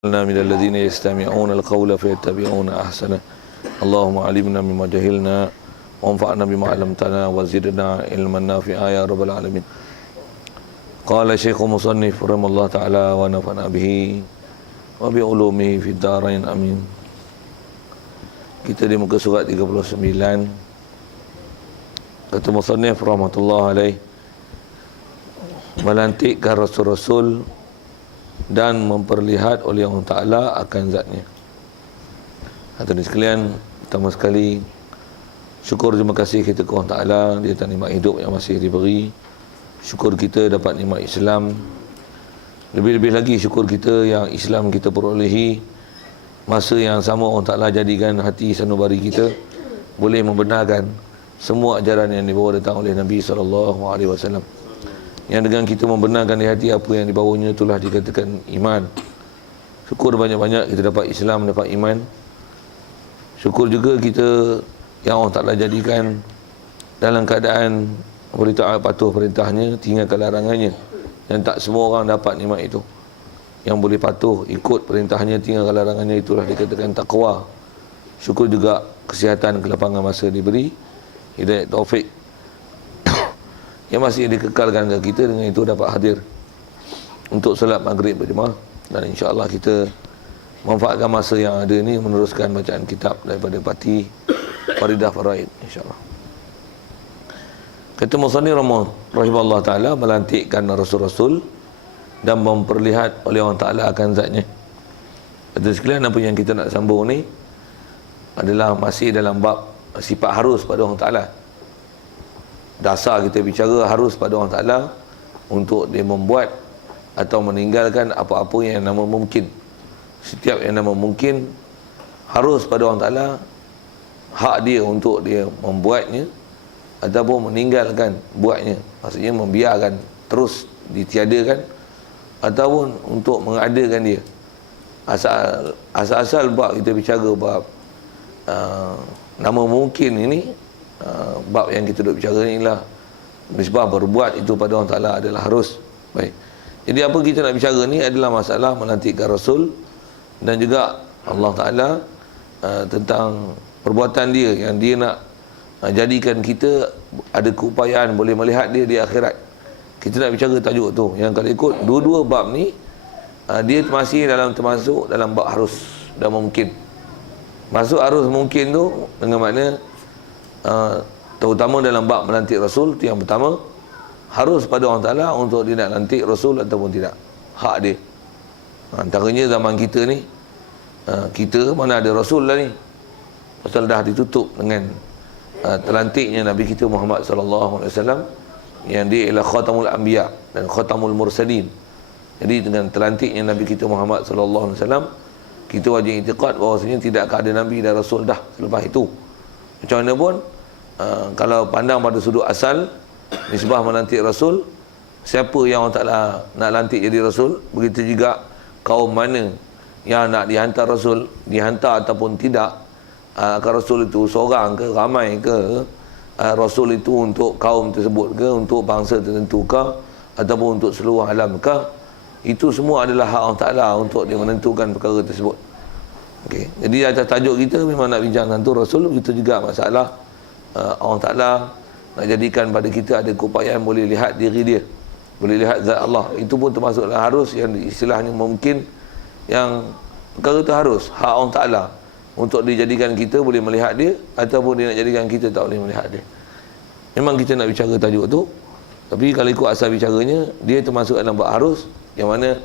من الذين يستمعون القول فيتبعون أحسنه اللهم علمنا مما جهلنا وانفعنا بما علمتنا وزدنا علما نافعا يا رب العالمين. قال الشيخ مصنف رحمه الله تعالى ونفعنا به وبعلومه في الدارين amin. Kita di muka surat 39, kata musannif rahmatullah alaih, melantikkan rasul-rasul dan memperlihat oleh Allah Ta'ala akan zatnya. Hadirin sekalian, pertama sekali syukur, terima kasih kita ke Allah Ta'ala di atas nikmat hidup yang masih diberi. Syukur kita dapat nikmat Islam. Lebih-lebih lagi syukur kita yang Islam kita perolehi masa yang sama Allah Ta'ala jadikan hati sanubari kita boleh membenarkan semua ajaran yang dibawa datang oleh Nabi SAW. Yang dengan kita membenarkan di hati apa yang dibawanya itulah dikatakan iman. Syukur banyak-banyak kita dapat Islam, dapat iman. Syukur juga kita yang Allah Ta'ala jadikan dalam keadaan boleh taat patuh perintahnya, tinggalkan larangannya. Dan tak semua orang dapat nikmat itu. Yang boleh patuh, ikut perintahnya, tinggalkan larangannya, itulah dikatakan taqwa. Syukur juga kesihatan, kelapangan masa diberi, hidayah taufik yang masih dikekalkan ke kita, dengan itu dapat hadir untuk solat maghrib berjemaah. Dan insya-Allah kita manfaatkan masa yang ada ni meneruskan bacaan kitab daripada parti Faridah Faraid insya-Allah. Kata musannif rahimahullah taala, melantikkan rasul-rasul dan memperlihat oleh Allah Taala akan zatnya. Kata sekalian, apa yang kita nak sambung ni adalah masih dalam bab sifat harus pada Allah Taala. Dasar kita bicara harus pada Allah Ta'ala untuk dia membuat atau meninggalkan apa-apa yang nama mungkin. Setiap yang nama mungkin harus pada Allah Ta'ala, hak dia untuk dia membuatnya ataupun meninggalkan buatnya. Maksudnya membiarkan terus ditiadakan ataupun untuk mengadakan dia. Asal-asal bab kita bicara bab nama mungkin ini, bab yang kita duk bicara ni lah nisbah berbuat itu pada Allah Ta'ala adalah harus. Baik, jadi apa kita nak bicara ni adalah masalah melantikkan Rasul dan juga Allah Ta'ala tentang perbuatan dia yang dia nak jadikan kita ada keupayaan boleh melihat dia di akhirat. Kita nak bicara tajuk tu. Yang kalau ikut dua-dua bab ni, dia masih termasuk dalam bab harus dan mungkin. Masuk harus mungkin tu dengan makna terutama dalam bab melantik Rasul, itu yang pertama, harus pada Allah Ta'ala untuk dia nak lantik Rasul ataupun tidak. Hak dia. Antaranya zaman kita ni, kita mana ada Rasul lah ni, pasal dah ditutup dengan terlantiknya Nabi kita Muhammad SAW, yang dia ialah khatamul anbiya dan khatamul mursalin. Jadi dengan terlantiknya Nabi kita Muhammad SAW, kita wajib i'tiqad bahawasanya tidak akan ada Nabi dan Rasul dah selepas itu. Macam mana pun, kalau pandang pada sudut asal nisbah melantik Rasul, siapa yang Allah Ta'ala nak lantik jadi Rasul, begitu juga kaum mana yang nak dihantar Rasul, dihantar ataupun tidak, akan Rasul itu seorang ke, ramai ke, Rasul itu untuk kaum tersebut ke, untuk bangsa tertentu ke, ataupun untuk seluruh alam ke, itu semua adalah hak Allah Ta'ala untuk dia menentukan perkara tersebut. Okay. Jadi atas tajuk kita memang nak bincang tentang Rasul, begitu juga masalah Allah Ta'ala nak jadikan pada kita ada keupayaan boleh lihat diri dia, boleh lihat zat Allah. Itu pun termasuklah harus yang istilahnya mungkin, yang perkara itu harus hak Allah Ta'ala untuk dijadikan kita boleh melihat dia ataupun dia nak jadikan kita tak boleh melihat dia. Memang kita nak bicara tajuk tu, tapi kalau ikut asal bicaranya, dia termasuk dalam bab harus, yang mana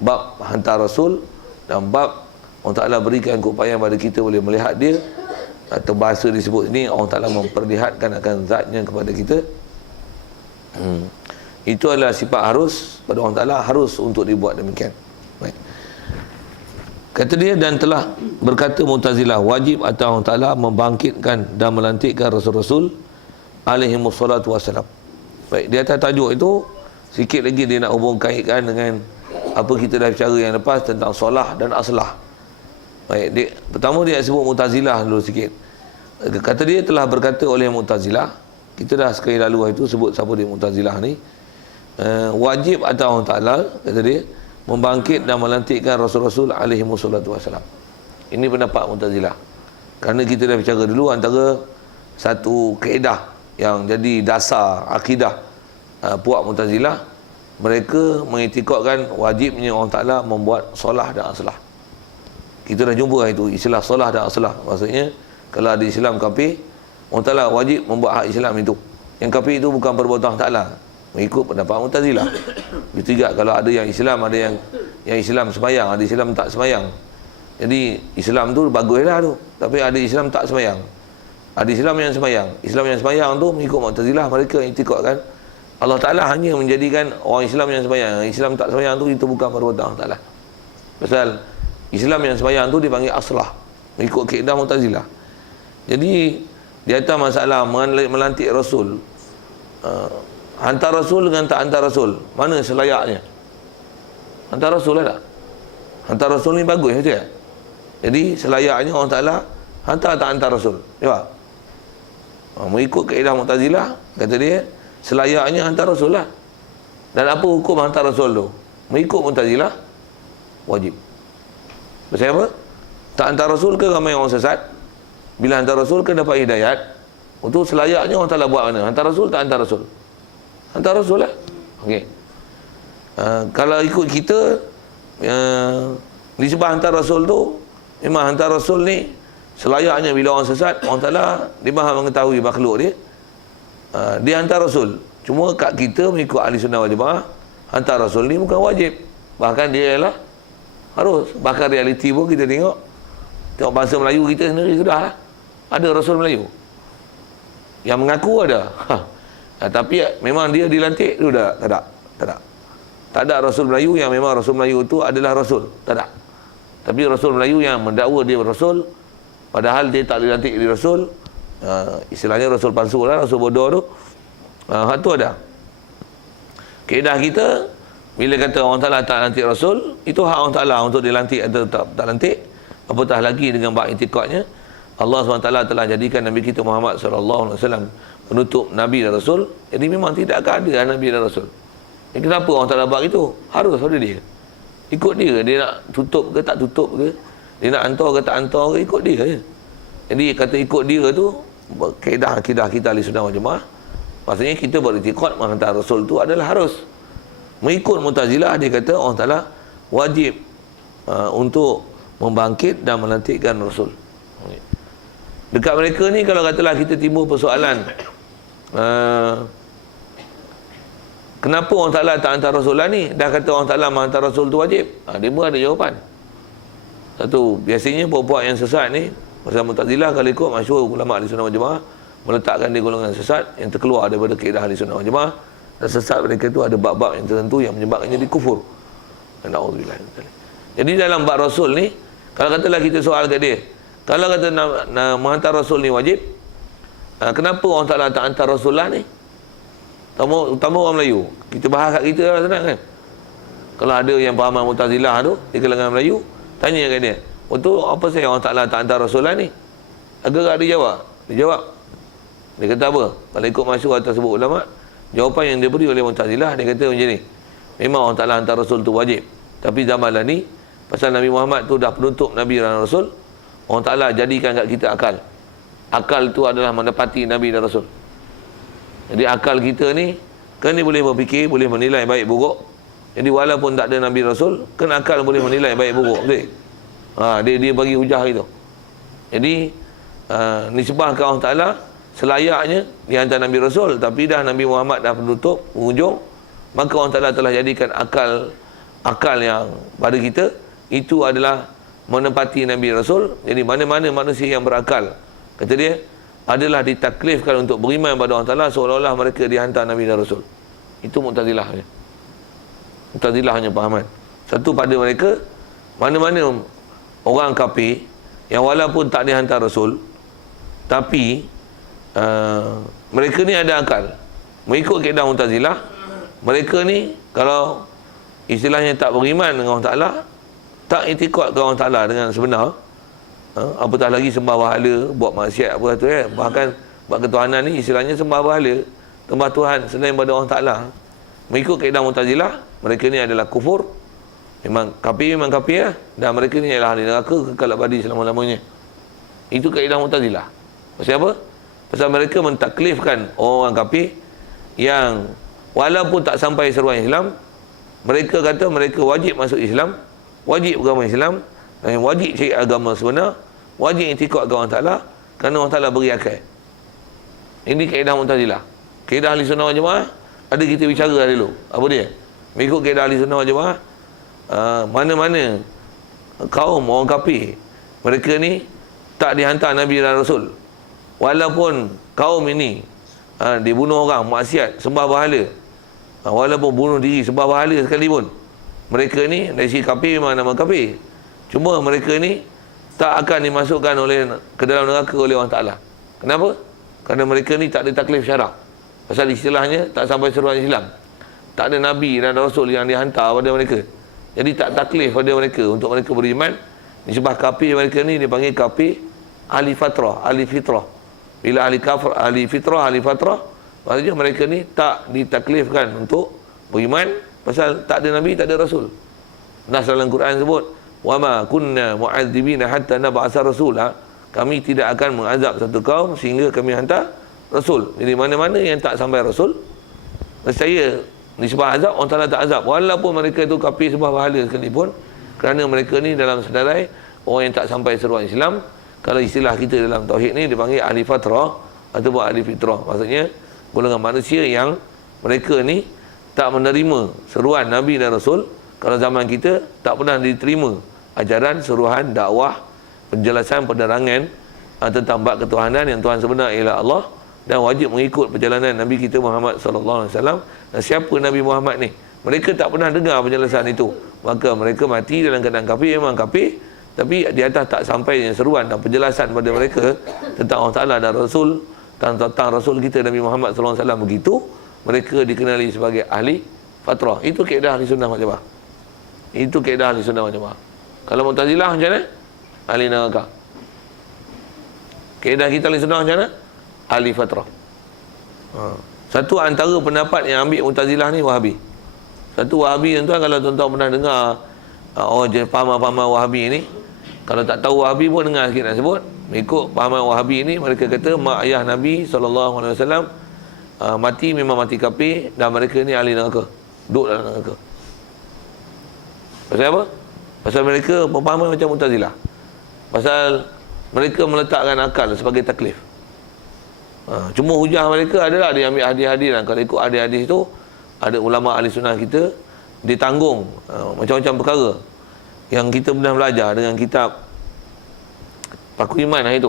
bab hantar Rasul dan bab Allah Ta'ala berikan keupayaan pada kita boleh melihat dia, atau bahasa disebut sini Allah Ta'ala memperlihatkan akan zatnya kepada kita. Itu adalah sifat harus pada Allah Ta'ala, harus untuk dibuat demikian. Baik. Kata dia, dan telah berkata Mu'tazilah, wajib atas Allah Ta'ala membangkitkan dan melantikkan Rasul-Rasul alaihimus salatu wassalam. Baik, di atas tajuk itu sikit lagi dia nak hubung kaitkan dengan apa kita dah bicara yang lepas tentang solah dan aslah. Baik, pertama dia sebut Mu'tazilah dulu sikit. Kata dia telah berkata oleh Mu'tazilah. Kita dah sekali lalu itu sebut siapa dia Mu'tazilah ni. Wajib atas Allah Ta'ala, kata dia, membangkit dan melantikkan Rasul-Rasul alaihi wassalatu wassalam. Ini pendapat Mu'tazilah. Kerana kita dah bicara dulu antara satu kaedah yang jadi dasar akidah puak Mu'tazilah, mereka mengiktikadkan wajibnya Allah Ta'ala membuat solah dan aslah. Kita dah jumpa itu istilah solah dan aslah. Maksudnya kalau ada Islam kafir, Allah Ta'ala wajib membuat hak Islam itu. Yang kafir itu bukan perbuatan Allah Ta'ala, mengikut pendapat Mu'tazilah. Begitu juga kalau ada yang Islam, ada yang Islam sembahyang, ada Islam tak sembahyang. Jadi Islam tu baguslah tu, tapi ada Islam tak sembahyang, ada Islam yang sembahyang. Islam yang sembahyang tu mengikut Mu'tazilah, mereka iktikadkan Allah Ta'ala hanya menjadikan orang Islam yang sembahyang. Islam tak sembahyang tu itu bukan perbuatan Allah Ta'ala. Pasal Islam yang sembahyang tu dipanggil aslah, mengikut kaedah Mu'tazilah. Jadi di atas masalah melantik Rasul, hantar Rasul dengan tak hantar Rasul, mana selayaknya? Hantar Rasul lah tak? Hantar Rasul ni bagus betul ya? Jadi selayaknya Allah Ta'ala hantar tak hantar Rasul, ya? Mengikut kaedah Mu'tazilah, kata dia selayaknya hantar Rasul lah. Dan apa hukum hantar Rasul tu? Mengikut Mu'tazilah wajib. Pasal apa? Tak hantar Rasul ke ramai orang sesat? Bila hantar Rasul ke dapat hidayat? Untuk selayaknya Allah Ta'ala buat mana? Hantar Rasul tak hantar Rasul? Hantar Rasul lah. Okey. Kalau ikut kita, disebab hantar Rasul tu, memang hantar Rasul ni selayaknya bila orang sesat, Allah Ta'ala dia maha mengetahui makhluk dia, dia hantar Rasul. Cuma kat kita mengikut ahli sunnah wal jamaah, hantar Rasul ni bukan wajib, bahkan dia ialah harus. Bahkan realiti pun kita tengok bangsa Melayu kita sendiri sudah lah ada Rasul Melayu yang mengaku ada. Tapi memang dia dilantik tu tak ada. Tak ada Rasul Melayu yang memang Rasul Melayu itu adalah Rasul, tak ada. Tapi Rasul Melayu yang mendakwa dia Rasul, padahal dia tak dilantik jadi Rasul, istilahnya Rasul palsu lah, Rasul bodoh tu, hak tu ada. Kaedah kita, bila kata orang Ta'ala tak lantik Rasul, itu hak orang Ta'ala untuk dilantik atau tak lantik. Apatah lagi dengan bab i'tikadnya, Allah SWT telah jadikan Nabi kita Muhammad SAW penutup Nabi dan Rasul. Jadi memang tidak akan ada Nabi dan Rasul. Kenapa orang Ta'ala buat itu? Harus pada dia. Ikut dia. Dia nak tutup ke tak tutup ke, dia nak hantar ke tak hantar ke, ikut dia je. Jadi kata ikut dia tu, kaedah akidah kita ahli sunnah wal jamaah, maksudnya kita beriktikad menghantar Rasul tu adalah harus. Mengikut Mu'tazilah, dia kata Allah Ta'ala wajib untuk membangkit dan melantikkan Rasul. Dekat mereka ni, kalau katalah kita timbul persoalan, kenapa Allah Ta'ala tak hantar Rasul lah ni? Dah kata Allah Ta'ala menghantar Rasul tu wajib. Dia pun ada jawapan. Satu, biasanya puak-puak yang sesat ni, pasal Mu'tazilah kalau ikut masyhur ulama ahli sunnah wal jamaah meletakkan dia golongan sesat yang terkeluar daripada kaedah ahli sunnah wal jamaah. Dan sesat mereka tu ada bab-bab yang tertentu yang menyebabkan jadi kufur. Na'udzubillah. Jadi dalam bab Rasul ni, kalau katalah kita soal kat dia, kalau kata menghantar Rasul ni wajib, kenapa orang tak hantar Rasul lah ni? Utama orang Melayu. Kita bahas kat kita lah senang kan. Kalau ada yang pahaman Mu'tazilah tu di kalangan Melayu, tanya kat dia, betul apa saya orang tak hantar Rasul lah ni? Agak-agak dia jawab. Dia jawab. Dia kata apa? Kalau ikut masyhur atas sebut ulama, jawapan yang dia beri oleh Mu'tazilah, dia kata macam ni. Memang orang Ta'ala hantar Rasul tu wajib. Tapi zaman lah ni, pasal Nabi Muhammad tu dah penutup Nabi dan Rasul, orang Ta'ala jadikan kat kita akal. Akal tu adalah menepati Nabi dan Rasul. Jadi akal kita ni, kan dia boleh berfikir, boleh menilai baik buruk. Jadi walaupun tak ada Nabi Rasul, kan akal boleh menilai baik buruk. Betul? Dia bagi hujah itu. Jadi, nisbahkan Allah Ta'ala selayaknya dihantar Nabi Rasul, tapi dah Nabi Muhammad dah penutup penghujung, maka Allah Ta'ala telah jadikan akal yang pada kita itu adalah menepati Nabi Rasul. Jadi mana-mana manusia yang berakal, kata dia, adalah ditaklifkan untuk beriman pada Allah Ta'ala seolah-olah mereka dihantar Nabi dan Rasul. Itu Mu'tazilahnya. Mu'tazilahnya pahaman. Satu, pada mereka, mana-mana orang kafir yang walaupun tak dihantar Rasul, tapi mereka ni ada akal. Mengikut kaedah Mu'tazilah, mereka ni kalau istilahnya tak beriman dengan Allah Ta'ala, tak i'tikad ke Allah Ta'ala dengan sebenar, apatah lagi sembah berhala, buat maksiat apa tu ya. Bahkan buat ketuhanan ni istilahnya sembah berhala, sembah Tuhan selain pada Allah Ta'ala. Mengikut kaedah Mu'tazilah, mereka ni adalah kufur. Memang kafir lah. Dan mereka ni ialah ahli neraka kekal abadi selama-lamanya. Itu kaedah Mu'tazilah. Pasal apa? Pasal mereka mentaklifkan orang kafir yang walaupun tak sampai seruan Islam, mereka kata mereka wajib masuk Islam, wajib beragama Islam, dan wajib cari agama sebenar, wajib iktikad kepada Allah Ta'ala, kerana Allah Ta'ala beri akal. Ini kaedah Mu'tazilah. Kaedah Ahli Sunnah wal Jamaah, ada kita bicara dulu. Apa dia? Mengikut kaedah Ahli Sunnah wal Jamaah, mana-mana kaum orang kafir, mereka ni tak dihantar Nabi dan Rasul. Walaupun kaum ini dibunuh orang, maksiat, sembah berhala, walaupun bunuh diri, sembah berhala sekalipun, mereka ni dari segi kafir memang nama kafir. Cuma mereka ni tak akan dimasukkan ke dalam neraka oleh Allah Ta'ala. Kenapa? Kerana mereka ni tak ada taklif syarak. Pasal istilahnya tak sampai seruan Islam. Tak ada Nabi dan Rasul yang dihantar pada mereka. Jadi tak taklif pada mereka untuk mereka beriman. Disebab kafir mereka ni dipanggil kafir ahli fatrah, ahli fitrah. Bila ahli kafir, ahli fitrah, ahli fatrah, maksudnya mereka ni tak ditaklifkan untuk beriman pasal tak ada Nabi, tak ada Rasul. Nas dalam Quran sebut, wa ma kunna mu'adzibina hatta nab'atha rasula. Kami tidak akan mengazab satu kaum sehingga kami hantar Rasul. Jadi mana-mana yang tak sampai Rasul, saya nisbah azab, orang Ta'ala tak azab. Walaupun mereka itu kafir sembah berhala sekalipun, kerana mereka ni dalam sedarai orang yang tak sampai seruan Islam. Kalau istilah kita dalam tauhid ni dipanggil ahli fatrah ataupun ahli fitrah. Maksudnya golongan manusia yang mereka ni tak menerima seruan Nabi dan Rasul. Kalau zaman kita tak pernah diterima ajaran, seruan, dakwah, penjelasan, penerangan tentang bab ketuhanan yang Tuhan sebenar ialah Allah, dan wajib mengikut perjalanan Nabi kita Muhammad sallallahu alaihi wasallam. Dan siapa Nabi Muhammad ni? Mereka tak pernah dengar penjelasan itu. Maka mereka mati dalam keadaan kafir, memang kafir, tapi di atas tak sampai seruan dan penjelasan pada mereka tentang Allah Ta'ala dan Rasul, tentang Rasul kita Nabi Muhammad sallallahu alaihi wasallam. Begitu mereka dikenali sebagai ahli fatrah. Itu kaedah Ahli Sunnah wal Jamaah. Itu kaedah Ahli Sunnah wal Jamaah. Kalau Mu'tazilah macam mana? Ahli neraka. Kaedah kita Ahli Sunnah macam mana? Ahli fatrah. Satu antara pendapat yang ambil Mu'tazilah ni Wahabi. Satu Wahabi tuan-tuan, kalau tuan-tuan pernah dengar pahaman-pahaman Wahabi ni, kalau tak tahu Wahabi pun dengar sikit nak sebut. Mengikut pahaman Wahabi ni, mereka kata mak ayah Nabi SAW mati memang mati kafir, dan mereka ni ahli neraka, duduk dalam neraka. Pasal apa? Pasal mereka berpahaman macam Mu'tazilah. Pasal mereka meletakkan akal sebagai taklif. Cuma hujah mereka adalah dia ambil hadis-hadis, dan kalau ikut hadis-hadis tu, ada ulama ahli sunnah kita ditanggung macam-macam perkara yang kita pernah belajar dengan kitab Paku Iman hari tu.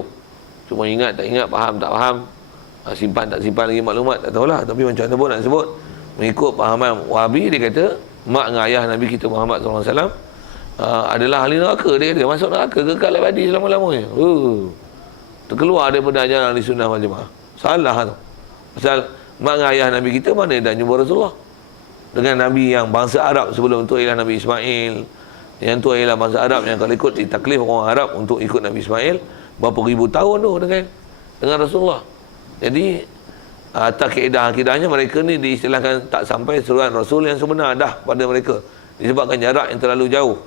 Cuma ingat tak ingat, faham tak faham, simpan tak simpan lagi maklumat, tak tahulah. Tapi macam mana pun nak sebut, mengikut pahaman Wahabi, dia kata mak dengan ayah Nabi kita Muhammad SAW adalah ahli neraka. Dia kata masuk neraka kekal abadi selama-lamanya. Terkeluar daripada ajaran Ahli Sunnah wal Jamaah. Salah tu. Pasal mak dengan ayah Nabi kita mana dah jumpa Rasulullah. Dengan Nabi yang bangsa Arab sebelum tu ialah Nabi Ismail. Yang tu ialah bangsa Arab yang kalau ikut ditaklif orang Arab untuk ikut Nabi Ismail berapa ribu tahun tu dengan Rasulullah. Jadi atas kaedah-kaedahnya mereka ni diistilahkan tak sampai seruan Rasul yang sebenar dah pada mereka, disebabkan jarak yang terlalu jauh.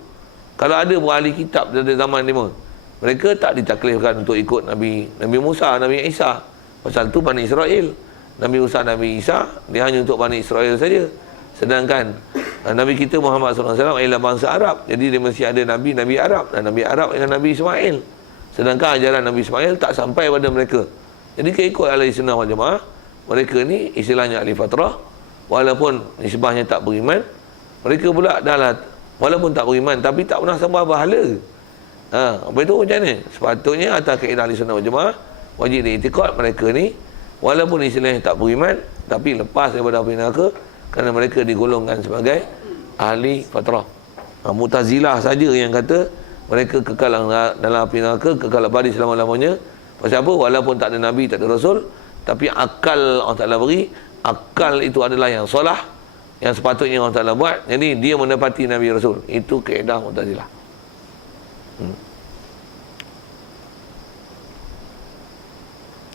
Kalau ada ahli kitab pada zaman lima, mereka tak ditaklifkan untuk ikut Nabi Musa, Nabi Isa. Pasal tu Bani Israel. Nabi Musa, Nabi Isa dia hanya untuk Bani Israel saja. Sedangkan Nabi kita Muhammad SAW ialah bangsa Arab. Jadi dia mesti ada Nabi Arab, dan Nabi Arab ialah Nabi Ismail. Sedangkan ajaran Nabi Ismail tak sampai pada mereka. Jadi keikut Ahli Sunnah wal Jamaah, mereka ni istilahnya ahli fatrah, walaupun nisbahnya tak beriman. Mereka pula dah walaupun tak beriman tapi tak pernah sembah berhala. Apa itu macam mana? Sepatutnya atas kaedah Ahli Sunnah wal Jamaah wajib diiktikad mereka ni walaupun istilahnya tak beriman tapi lepas daripada api neraka, kerana mereka digolongkan sebagai ahli fatrah. Mu'tazilah saja yang kata mereka kekal dalam api neraka, kekal abadi selama-lamanya. Pasal apa? Walaupun tak ada Nabi, tak ada Rasul, tapi akal Allah Ta'ala beri. Akal itu adalah yang solah, yang sepatutnya Allah Ta'ala buat. Jadi dia menepati Nabi Rasul. Itu kaedah Mu'tazilah.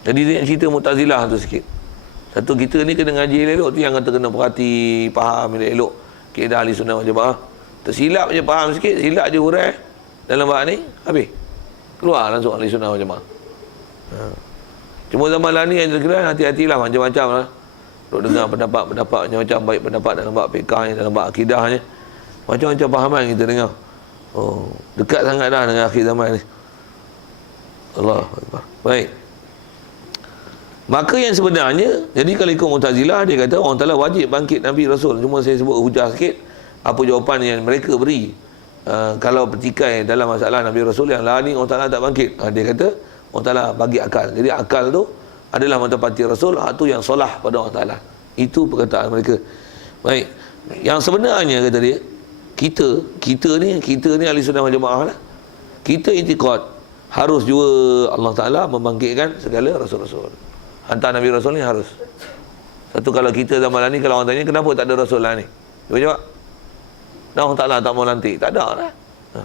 Jadi dia cerita Mu'tazilah tu sikit. Satu, kita ni kena ngaji elok. Tu yang kata kena perhati, faham elok kaedah Ahli Sunnah wal Jamaah. Tersilap je faham sikit, silap je hurai dalam bab ni, habis. Keluar langsung ahli sunnah wal jamaah. Cuma zaman lah ni yang terkira, hati-hatilah macam-macam lah. Duk dengar pendapat-pendapat macam-macam, baik pendapat dalam bab fiqahnya, dalam bab akidahnya. Macam-macam fahaman kita dengar. Oh, dekat sangat dah dengan akhir zaman ni. Allah Akbar. Baik. Maka yang sebenarnya, jadi kalau ikut Mu'tazilah, dia kata orang Ta'ala wajib bangkit Nabi Rasul. Cuma saya sebut hujah sikit apa jawapan yang mereka beri. Kalau bertikai dalam masalah Nabi Rasul yang lain ni Allah Ta'ala tak bangkit. Dia kata Allah Ta'ala bagi akal. Jadi akal tu adalah mentepati Rasul, hak tu yang solah pada Allah Ta'ala. Itu perkataan mereka. Baik. Yang sebenarnya kata dia, kita ni ahli sunnah wal jamaah lah. Kita itikad harus juga Allah Ta'ala membangkitkan segala Rasul-Rasul. Hantar Nabi Rasul ni harus. Satu, kalau kita zaman ni, kalau orang tanya kenapa tak ada Rasul lah ni, dia jawab, dah Allah Ta'ala tak mau lantik. Tak ada lah.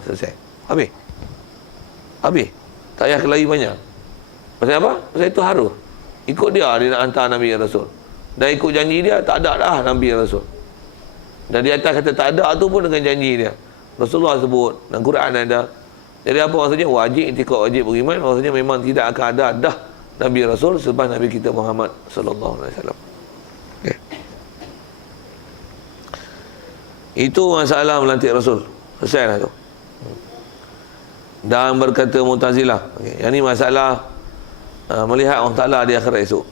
Selesai. Habis. Tak payah kelahi banyak. Pasal apa? Pasal itu harus. Ikut dia nak hantar Nabi Rasul. Dan ikut janji dia, tak ada dah Nabi Rasul. Dan di atas kata tak ada tu pun dengan janji dia. Rasulullah sebut, dan Quran ada. Jadi apa maksudnya? Wajib, itikad wajib beriman. Maksudnya memang tidak akan ada dah Nabi Rasul selepas Nabi kita Muhammad sallallahu alaihi wasallam. Okay. Itu masalah melantik Rasul. Selesai dah tu. Dan berkata Mu'tazilah. Okay. Yang ni masalah melihat Allah Ta'ala di akhirat esok.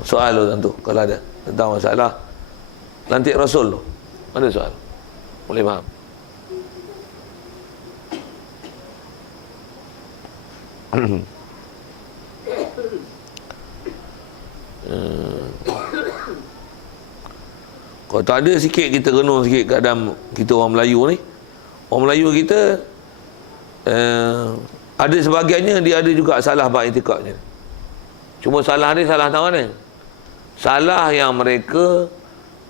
Soal tu tentu kalau ada tentang masalah lantik Rasul tu. Ada soal? Boleh faham? Kalau tak ada sikit, kita renung sikit keadaan kita orang Melayu ni. Orang Melayu kita ada sebahagiannya dia ada juga salah bab itikadnya. Cuma salah dia salah tahu mana? Salah yang mereka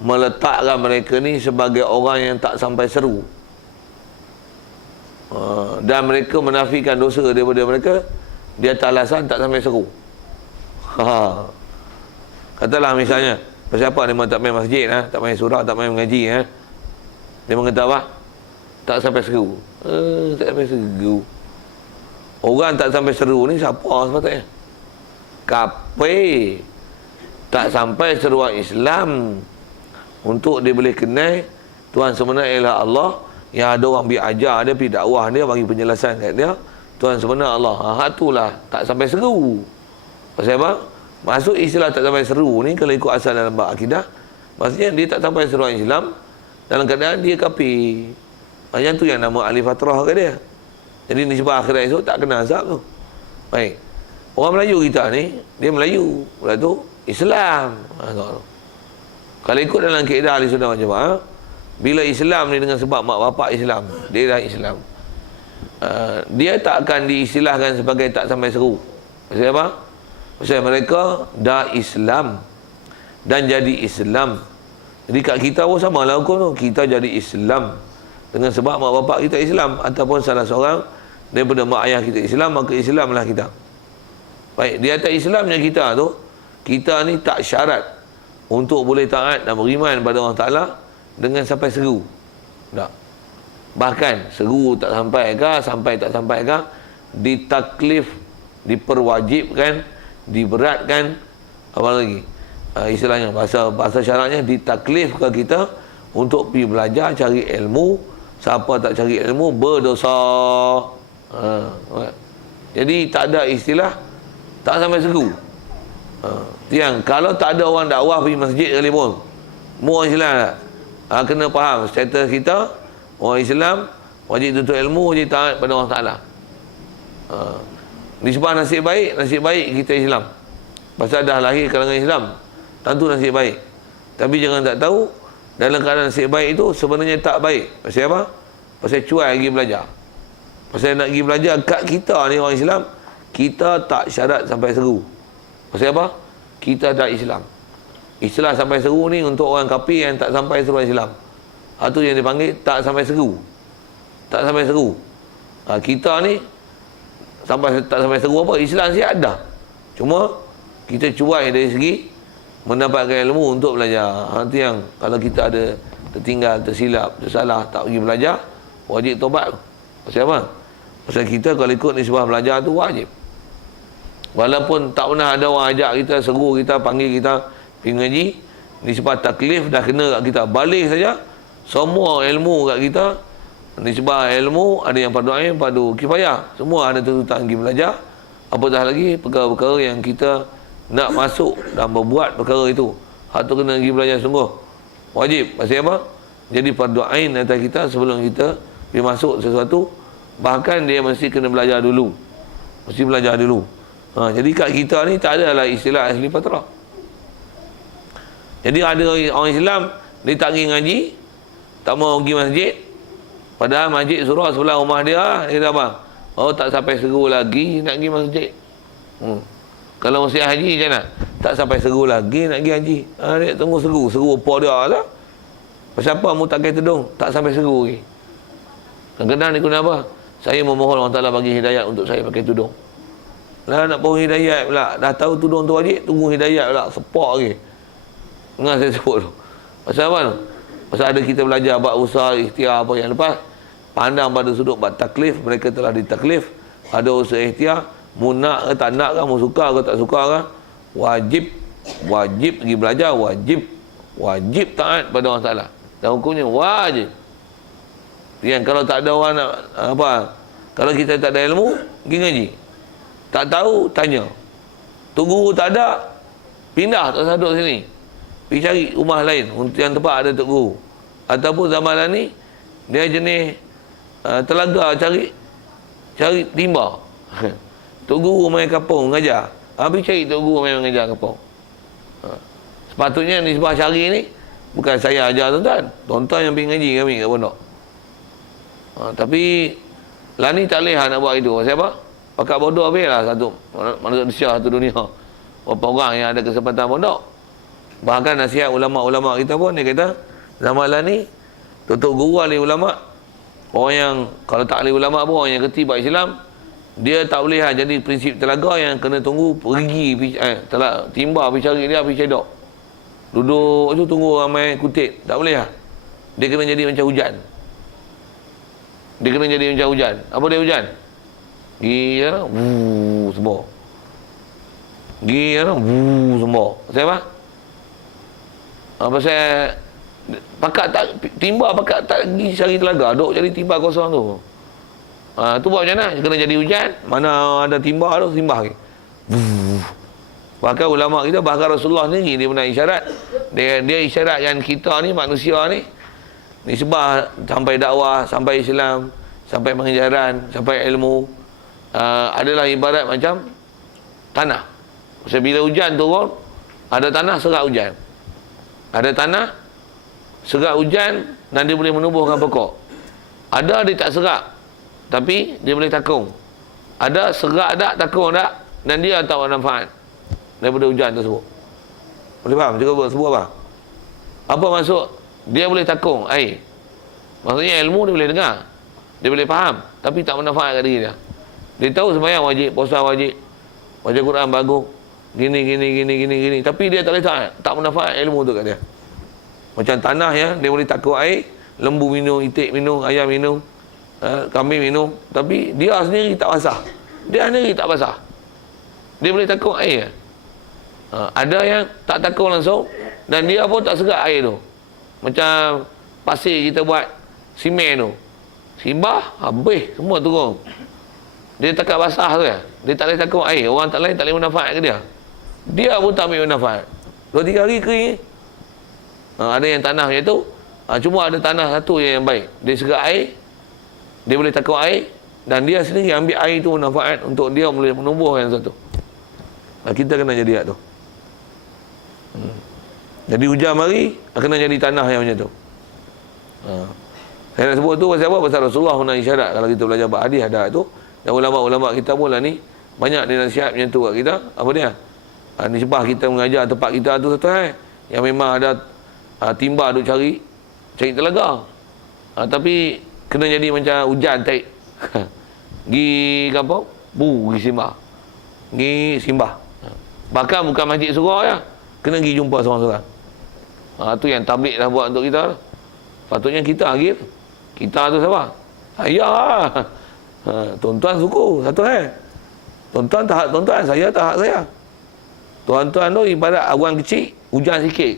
meletakkan mereka ni sebagai orang yang tak sampai seru. Dan mereka menafikan dosa daripada mereka di atas alasan tak sampai seru. Katalah misalnya, pasal apa dia tak main masjid, tak main surau, tak main mengaji, dia mengata apa? Tak sampai seru. Tak sampai seru. Orang tak sampai seru ni siapa sepatutnya? Kafir. Tak sampai seruan Islam. Untuk dia boleh kenal Tuhan sebenar ialah Allah. Yang ada orang pergi ajar dia, pergi dakwah dia, bagi penjelasan kat dia, Tuhan sebenar Allah. Itulah tak sampai seru. Pasal apa? Maksud istilah tak sampai seru ni, kalau ikut asal dalam bab akidah, maksudnya dia tak sampai seruan Islam dalam keadaan dia kafir. Yang tu yang nama ahli fatrah kat dia. Jadi nisbah akhirat esok tak kena azab tu. Baik. Orang Melayu kita ni, dia Melayu, lepas tu Islam. Kalau ikut dalam kaedah ahli sunnah wal jamaah, bila Islam ni dengan sebab mak bapak Islam, dia dah Islam, dia tak akan diistilahkan sebagai tak sampai seru. Pasal apa? Pasal mereka dah Islam dan jadi Islam. Jadi kat kita pun sama lah hukum tu. Kita jadi Islam dengan sebab mak bapak kita Islam, ataupun salah seorang daripada mak ayah kita Islam, maka Islamlah kita. Baik, di atas Islamnya kita tu, kita ni tak syarat untuk boleh taat dan beriman pada Allah Ta'ala dengan sampai seru. Tak. Bahkan seru tak sampai ke, sampai tak sampai ke, ditaklif, diperwajibkan, diberatkan, apa lagi? Istilahnya bahasa syaratnya ditaklif ke kita untuk pergi belajar, cari ilmu. Siapa tak cari ilmu berdosa. Jadi tak ada istilah tak sampai seru. Yang kalau tak ada orang dakwah pergi masjid sekalipun, semua orang Islam tak? Kena faham status kita orang Islam, wajib tuntut ilmu, wajib taat pada Allah Ta'ala. Nisbah nasib baik kita Islam. Pasal dah lahir kalangan Islam, tentu nasib baik. Tapi jangan tak tahu dalam keadaan nasib baik itu sebenarnya tak baik. Pasal apa? Pasal cuai pergi belajar. Pasal nak pergi belajar kat kita ni orang Islam, kita tak syarat sampai seru. Pasal apa? Kita dah Islam. Istilah sampai seru ni untuk orang kafir yang tak sampai seruan Islam. Itu yang dipanggil tak sampai seru. Tak sampai seru. Kita ni tak sampai seru apa? Islam siap dah. Cuma kita cuai dari segi mendapatkan ilmu untuk belajar. Itu yang kalau kita ada tertinggal, tersilap, tersalah, tak pergi belajar, wajib tobat. Pasal apa? Pasal kita kalau ikut nisbah belajar tu wajib. Walaupun tak pernah ada orang ajak kita, seru kita, panggil kita pergi ngaji, nisbah taklif dah kena kat kita. Balik saja, semua ilmu kat kita, nisbah ilmu, ada yang fardu ain, fardu kifayah. Semua ada tuntutan pergi belajar. Apatah lagi perkara-perkara yang kita nak masuk dan berbuat perkara itu. Hak tu kena pergi belajar sungguh. Wajib. Pasal apa? Jadi fardu ain atas kita sebelum kita pergi masuk sesuatu. Bahkan dia mesti kena belajar dulu. Mesti belajar dulu. Jadi kat kita ni tak ada lah istilah ahli fatrah. Jadi ada orang Islam, dia tak pergi ngaji, tak mau pergi masjid. Padahal masjid surau sebelah rumah dia, dia kata apa? Oh, tak sampai seru lagi nak pergi masjid. Kalau mesti haji macam mana? Tak sampai seru lagi nak pergi haji. Dia tunggu seru. Seru apa dia lah? Pasal apa mu tak pakai tudung? Tak sampai seru lagi. Kadang-kadang dia guna apa? Saya memohon Allah Ta'ala bagi hidayat untuk saya pakai tudung. Lah nak pohon hidayat pula. Dah tahu tudung tu wajib, tunggu hidayat pula. Sepak lagi. Dengar saya sebut tu. Pasal apa tu? Pasal ada kita belajar bab usaha, ikhtiar apa yang lepas. Pandang pada sudut bab taklif. Mereka telah ditaklif. Ada usaha ikhtiar. Mu nak ke tak nak ke, mu suka ke tak suka ke. Wajib pergi belajar. Wajib taat pada Allah Ta'ala. Dan hukumnya wajib. Yang kalau tak ada orang nak apa, kalau kita tak ada ilmu, pergi ngaji. Tak tahu, tanya. Tu guru tak ada, pindah, tak usah duduk sini. Pergi cari rumah lain, untuk yang tempat ada tok guru. Ataupun zaman ni, dia jenis telaga cari timba. Tok guru main kapung, mengajar. Pergi cari tok guru main mengajar kapung. Sepatutnya nisbah syari ni, bukan saya ajar tuan-tuan. Tuan-tuan yang pergi ngaji kami kat pondok. Tapi, lah ni tak boleh nak buat itu. Siapa? Pakat bodoh habis lah satu manusia satu dunia. Berapa orang yang ada kesempatan pondok. Bahkan nasihat ulama-ulama kita pun, dia kata zaman lah ni tutup guru ahli ulama, orang yang kalau tak ahli ulama pun, orang yang kerti bab Islam, dia tak boleh jadi prinsip telaga yang kena tunggu pergi timba pergi cari dia, pergi cedok, duduk tu tunggu ramai kutip. Tak boleh lah. Dia kena jadi macam hujan. Dia kena jadi macam hujan. Apa dia hujan? Dia semua. Dia semua. Pasal apa? Pasal pakat tak timba, pakat tak pergi cari telaga, duk cari timba kosong tu. Tu buat macam mana? Kena jadi hujan, mana ada timba tu, timba lagi. Bahkan ulama kita, bahkan Rasulullah ni dia pernah isyarat. Dia isyaratkan kita ni, manusia ni sebab sampai dakwah, sampai Islam, sampai pengajaran, sampai ilmu, adalah ibarat macam tanah. Sebab bila hujan turun, ada tanah serak hujan. Ada tanah serak hujan dan dia boleh menumbuhkan pokok. Ada dia tak serak, tapi dia boleh takung. Ada serak tak, takung tak, dan dia tak bermanfaat daripada hujan tersebut. Boleh faham? Cuba sebut apa? Apa maksud? Dia boleh takung air. Maksudnya ilmu dia boleh dengar, dia boleh faham, tapi tak bermanfaat kat diri dia. Dia tahu sembahyang wajib, puasa wajib, baca Quran bagus, gini. Tapi dia tak boleh tak bermanfaat ilmu tu kat dia. Macam tanah ya, dia boleh takut air, lembu minum, itik minum, ayam minum, kambing minum, tapi dia sendiri tak basah. Dia sendiri tak basah. Dia boleh takut air. Ada yang tak takut langsung dan dia pun tak serat air tu. Macam pasir kita buat simen tu. Simbah, habis semua turun. Dia takat basah tu ya. Dia tak boleh takut air. Orang tak lain tak boleh manfaat ke dia. Dia pun tak ambil manfaat. 2-3 hari kering. Ada yang tanah macam tu. Cuma ada tanah satu yang baik. Dia serat air. Dia boleh takut air. Dan dia sendiri ambil air tu manfaat untuk dia boleh menumbuh yang satu. Kita kena jadi tu. Jadi hujan mari, kena jadi tanah yang macam tu. Saya nak sebut tu pasal apa? Pasal Rasulullah pernah isyarat. Kalau kita belajar bab hadis ada tu. Dan ulama-ulama kita pun lah ni, banyak dia nasihat macam tu kat kita. Apa dia? Nisbah kita mengajar tempat kita tu satu yang memang ada timba duk cari telaga. Tapi kena jadi macam hujan taik. Gi kampung, pergi simbah. Gi simbah. Bahkan bukan masjid surau ya. Kena pergi jumpa seorang-seorang. Tu yang tablik dah buat untuk kita. Patutnya kita agil. Kita tu siapa? Ayah lah. Tuan-tuan suku satu tuan-tuan tak hak tuan-tuan, saya tak hak saya. Tuan-tuan tu ibarat awan kecil, hujan sikit.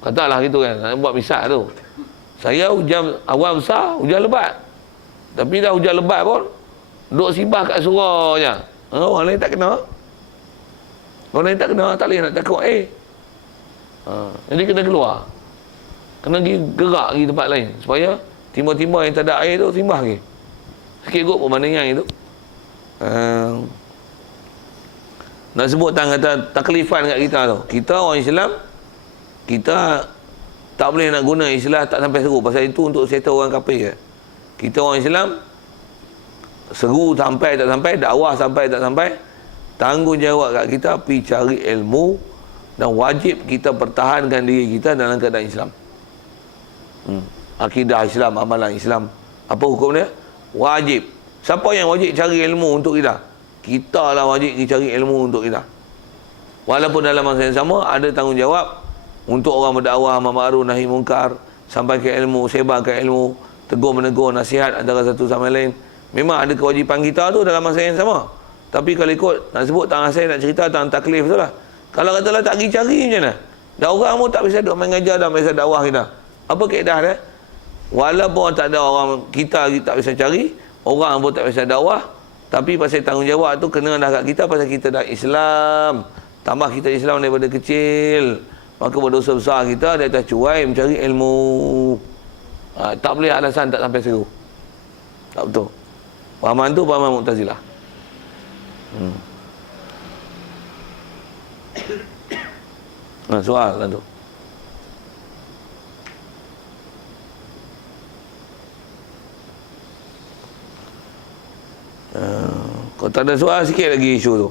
Katalah gitu kan, nak buat misal tu. Saya hujan awan besar, hujan lebat. Tapi dah hujan lebat pun duk sibah kat surau je. Orang lain tak kena. Orang lain tak kena, tak boleh nak takut jadi kena keluar. Kena pergi gerak pergi tempat lain supaya timba-timba yang tak ada air tu simbah lagi. Sikit kot pemandangan itu. Nak sebut kata taklifan kat kita tu. Kita orang Islam, kita tak boleh nak guna istilah tak sampai seru. Pasal itu untuk settle orang kafir je. Kita orang Islam, seru sampai tak sampai, dakwah sampai tak sampai, tanggungjawab kat kita pergi cari ilmu dan wajib kita pertahankan diri kita dalam keadaan Islam. Akidah Islam, amalan Islam. Apa hukum dia? Wajib. Siapa yang wajib cari ilmu untuk kita? Kita lah wajib cari ilmu untuk kita. Walaupun dalam masa yang sama ada tanggungjawab untuk orang berdakwah, amar ma'ruf nahi munkar, sampaikan ilmu, sebarkan ilmu, tegur menegur, nasihat antara satu sama lain. Memang ada kewajipan kita tu dalam masa yang sama. Tapi kalau ikut nak sebut tangan saya nak cerita tentang taklif tu lah. Kalau katalah tak pergi cari macam mana? Dah orang pun tak bisa duk main ngajar dah bisa dakwah kita. Apa kaedah dia? Walaupun tak ada orang kita tak bisa cari, orang pun tak bisa dakwah, tapi pasal tanggungjawab tu kena dah kat kita pasal kita dah Islam. Tambah kita Islam daripada kecil. Maka berdosa besar kita dia atas cuai mencari ilmu. Tak boleh alasan tak sampai seru. Tak betul. Pahaman tu pahaman Mu'tazilah. Soal lah tu. Kalau tak ada soal, sikit lagi isu tu.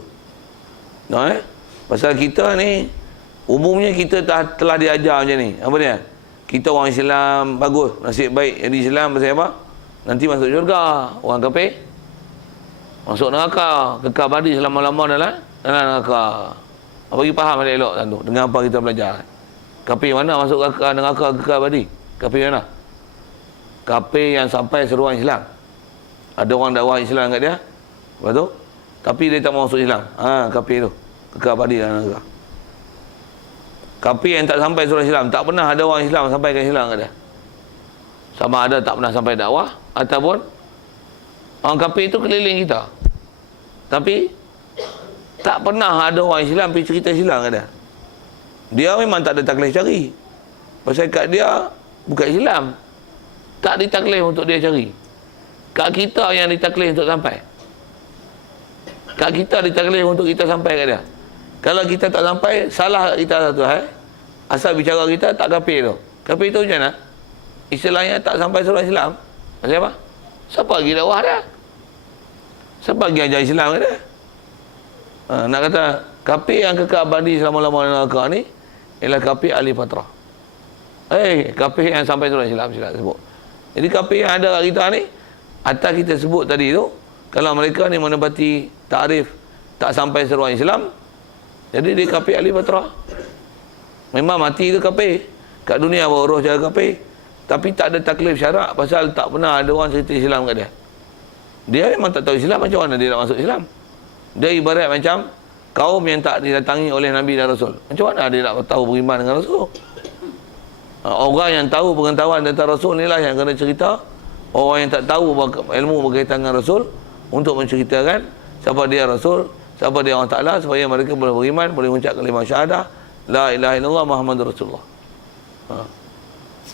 Pasal kita ni umumnya kita telah diajar macam ni. Apa dia? Kita orang Islam bagus, nasib baik jadi Islam pasal apa? Nanti masuk syurga. Orang kafir masuk neraka, kekal abadi selama-lama dalam neraka. Bagi faham ada elok tu dengan apa kita belajar. Kafir mana masuk neraka kekal abadi? Kafir mana? Kafir yang sampai seruan Islam. Ada orang dakwah Islam kat dia, lepas tu tapi dia tak mau masuk Islam. Kafir tu kekal abadi dalam neraka. Kafir yang tak sampai surah Islam, tak pernah ada orang Islam sampai ke Islam kat dia. Sama ada tak pernah sampai dakwah ataupun orang kafir itu keliling kita. Tapi tak pernah ada orang Islam pergi cerita Islam kat dia. Dia memang tak ada taklif cari. Pasal kat dia bukan Islam. Tak ditaklif untuk dia cari. Kat kita yang ditaklif untuk sampai. Kat kita ditaklif untuk kita sampai kat dia. Kalau kita tak sampai, salah kita satu hal. Asal bicara kita tak kafir tu. Kafir tu macam mana? Istilahnya tak sampai surah Islam. Pasal apa? Siapa lagi dakwah dia? Siapa lagi ajar Islam ke dia? Nak kata kafir yang kekal abadi selama-lama neraka ni ialah kafir ahli fatrah. Kafir yang sampai surah Islam sila sebut. Jadi kafir yang ada kat kita ni, atas kita sebut tadi tu, kalau mereka ni menepati takrif tak sampai seruan Islam, jadi dia kafir ahli fatrah. Memang mati tu kafir. Kat dunia baru roh cara kafir. Tapi tak ada taklif syarak pasal tak pernah ada orang cerita Islam kat dia. Dia memang tak tahu Islam, macam mana dia nak masuk Islam? Dia ibarat macam kaum yang tak didatangi oleh Nabi dan Rasul. Macam mana dia nak tahu beriman dengan Rasul? Orang yang tahu pengetahuan tentang Rasul ni lah yang kena cerita. Orang yang tak tahu ilmu berkaitan dengan Rasul untuk menceritakan siapa dia Rasul, siapa dia Allah Ta'ala, supaya mereka boleh beriman, boleh mengucap kalimah syahadah la ilaha illallah Muhammadur Rasulullah.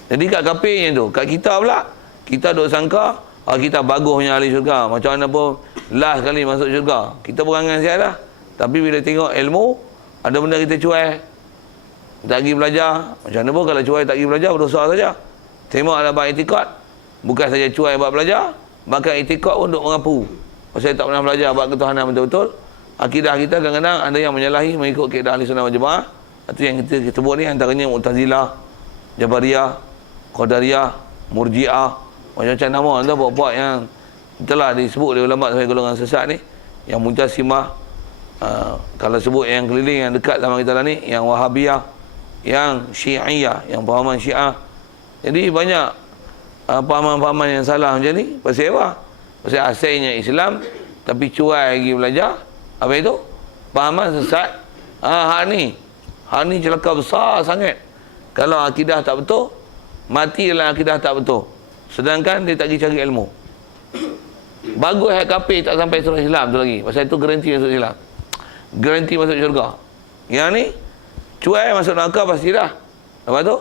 Jadi kat kafir yang tu, kat kita pula, kita duk sangka kita bagusnya ahli syurga, macam mana pun last kali masuk syurga. Kita berangan sihat dah. Tapi bila tengok ilmu, ada benda kita cuai, tak pergi belajar. Macam mana pun kalau cuai tak pergi belajar, berdosa saja. Tengok ada bab itikad, bukan saja cuai bab belajar, bahkan itikad pun duk mengapu. Pasal tak pernah belajar bab ketuhanan betul-betul. Akidah kita kadang-kadang ada yang menyalahi mengikut kaedah ahli sunnah wal jamaah. Itu yang kita sebut ni antaranya Mu'tazilah, Jabariyah, Qadariyah, Murji'ah, macam-macam nama tu buat-buat yang telah disebut oleh ulama sebagai golongan sesat ni. Yang Mu'tasimah, kalau sebut yang keliling yang dekat sama kita lah ni, yang Wahabiyah, yang Syi'iyah, yang pahaman Syiah. Jadi banyak pahaman-pahaman yang salah macam ni. Pasal apa? Pasal asalnya Islam tapi cuai pergi belajar apa itu? Pahaman sesat. Hak ni celaka besar sangat. Kalau akidah tak betul, mati dalam akidah tak betul. Sedangkan dia tak pergi cari ilmu. Bagus hak kafir tak sampai surah Islam tu lagi. Pasal itu garanti masuk Islam. Garanti masuk syurga. Yang ni cuai masuk neraka pasti dah. Lepas tu